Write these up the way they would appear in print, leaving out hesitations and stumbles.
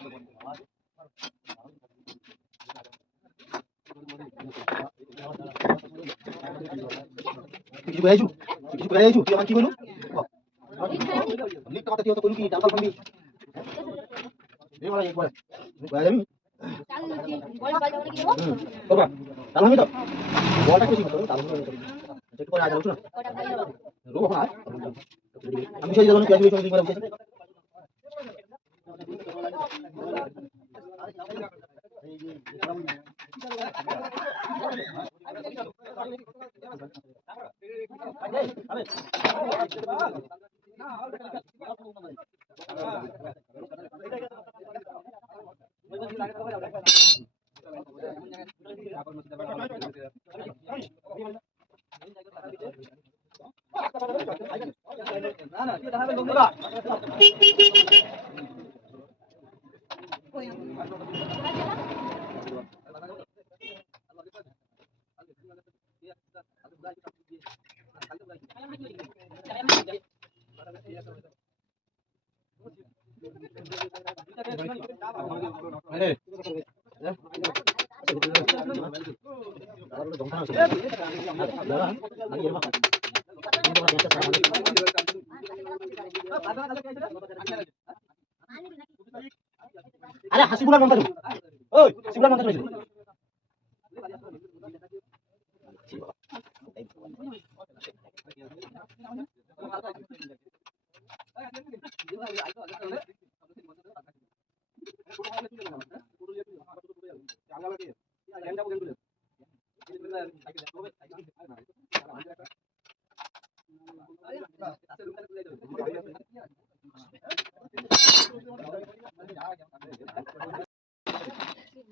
কিছু করে আইছু কিছু করে আইছু তুই আমার কি কইলু লিখটা কথা তুই তো কইলু কি ডাল ফাল খাবি এই বলা এই করে কই যাবি বল বাল যাবে কি দেবো করবা ডাল ভাঙি তো বলটা কিছু করো ডাল ভাঙি তো একটু করে আজ আলোচনা রোগ হয় আমি সেই জন্য কি আসবে তুমি করে বলছিস আরে হাসিবুলার মন্ত্র ওই হাসিবুলার মন্ত্র কইছিস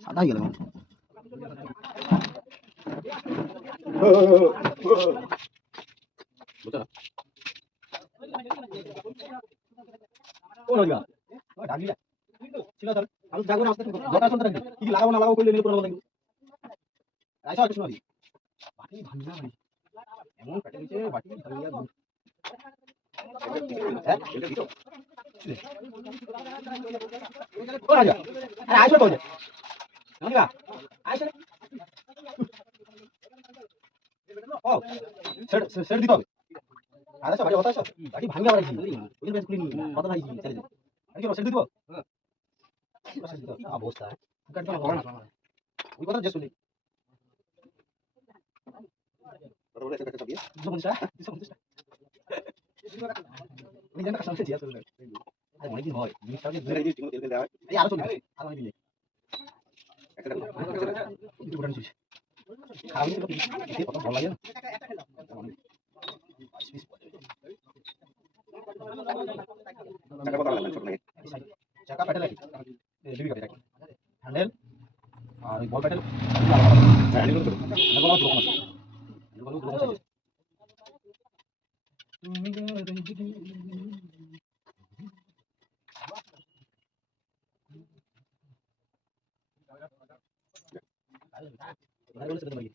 সাদা গেল কোন হইবা ডাগলিয়া ছিল ধর আমি জাগো না আসতে দরকার শুনতে রাখবি কি লাগাবো না লাগাবো কইলে নিলে পুরো বলবি আইসা কিছু না বাটি ভাঙনা ভাই এমন কাটে দিছে বাটি ভাঙিয়া হ্যাঁ এটা দিছো কোন আইবা আরে আইসো কই নামিবা আইসো ও সেট সেট দিতে হবে আরে সব বাটি হতাছ বাটি ভাঙিয়া বাড়ি ওই বেশ খুলিনি কত ভাই ছেড়ে দে আরে কি সেট দিব অবস্থা কাটটা হবে না ওই কথা যে শুনি কত বলে একটা চাবি দুশো 50 আমি জানা কাছে জিজ্ঞাসা করলাম আরে অনেক দিন হয় জিনিসটা যে ধরে দিয়েছি তেল দেওয়া হয় এই আরো চলবে আর অনেক দিন একটা দেখো একটু উঠান শেষ খাওয়া তো দেখে কত ভালো লাগে না চাকা কত লাগবে ছোট লাগে চাকা প্যাডেল আছে ডিবি কাটে রাখি হ্যান্ডেল আর বল প্যাডেল হ্যান্ডেল করতে হ্যান্ডেল বল ব্লক আছে হ্যান্ডেল বল ব্লক আছে আরে বলে সেটা ভাই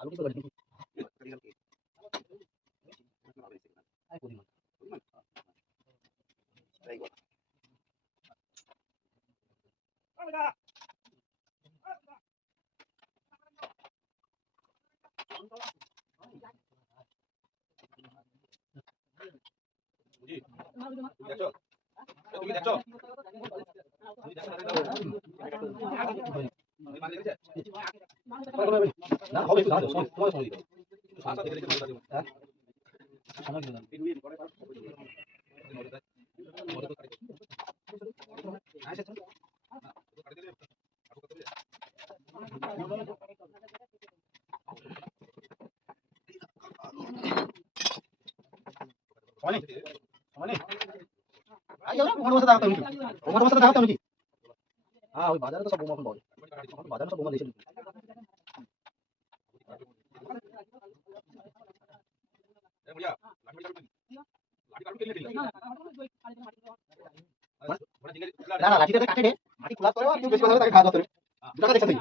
আলু কি করে তুমি দেখছো না হবে একটু দাঁড়াও সময় সময় দিতে হ্যাঁ সময় দিতে সময় নেই সময় নেই আই যাও না তোমার বসে দাঁড়াতে হবে তোমার বসে দাঁড়াতে হবে কি হ্যাঁ ওই বাজারে তো সব বোমা এখন পাওয়া যায় বাজারে সব বোমা দিয়েছে না না লাঠিটাতে কাটে রে মাটি খোলা করে আর কেউ বেশি কথা বলে তাকে খাওয়া দাও তোর 2 টাকা দেখছ তুই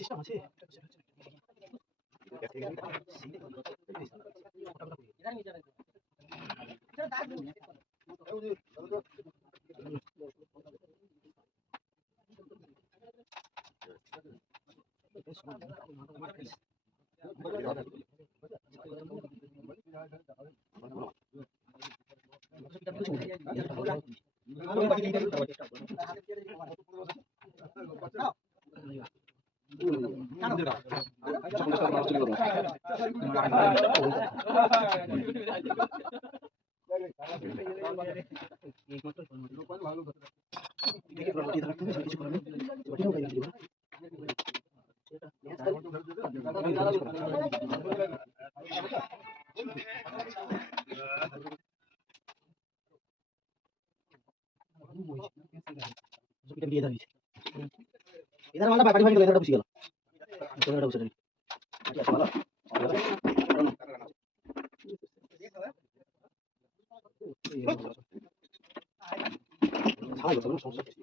সিস্টেম আছে इधर वाला बाटी भाई इधर बसी गला इधर बसी अच्छा वाला ছাড়াই কোনো সমস্যা নেই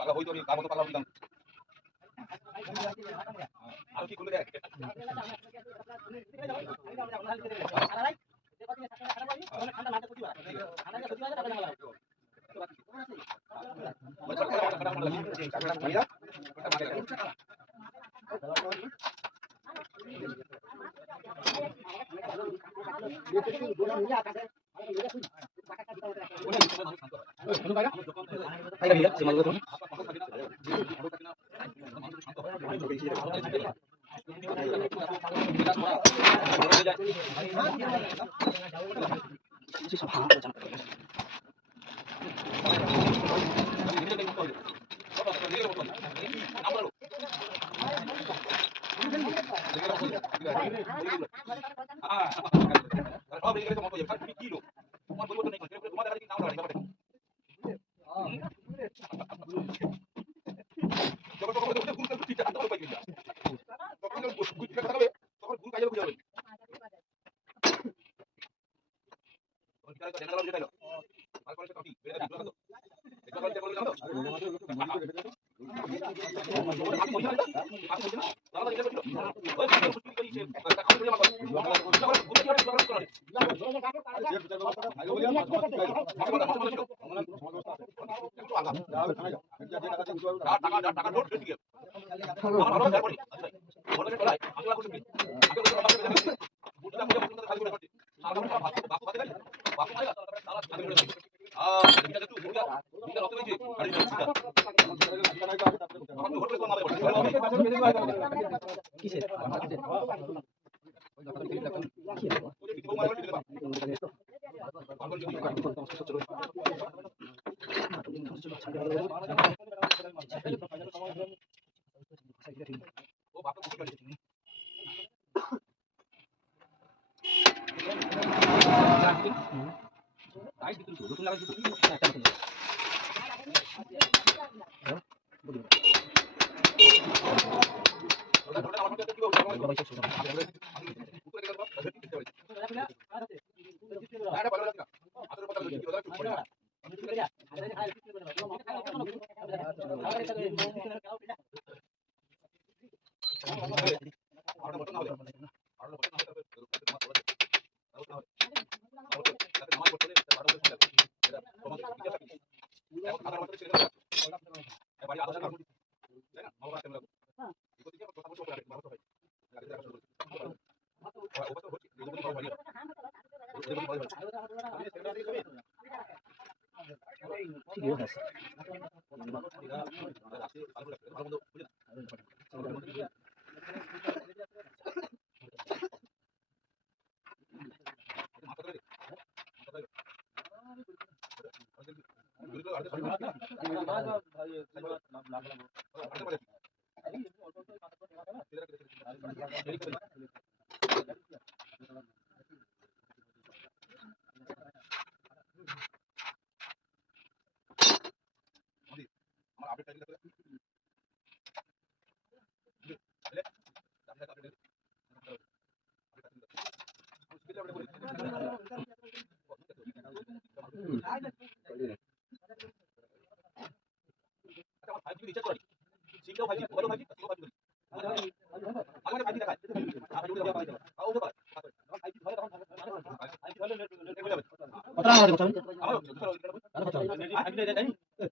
পালা হইতো আমি কার মতো পালা দিতাম আর কি করলে দেখ কিসের কতটা আমাদের কথা হবে? আর কত হবে?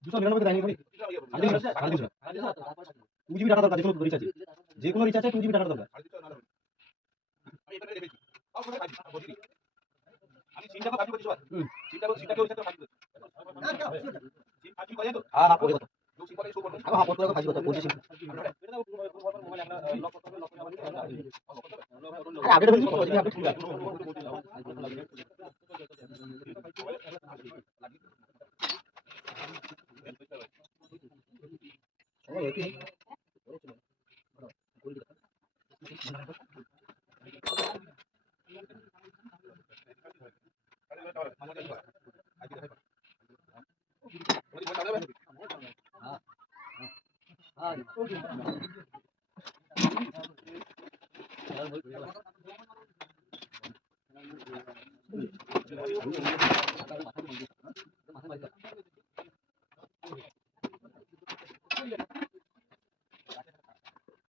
299 দেয়নি বলি। আর দিন টাকা দিছ না। 2 GB ডাটা দরকার যেকোনো রিচার্জে। যেকোনো রিচার্জে 2 GB ডাটা দরকার। হ্যাঁ হ্যাঁ পরে কথা। হ্যাঁ পরে কথা ফাইজি কথা বলছি। আরে আপডেট হয়েছে কত? আপডেট ঠিক আছে।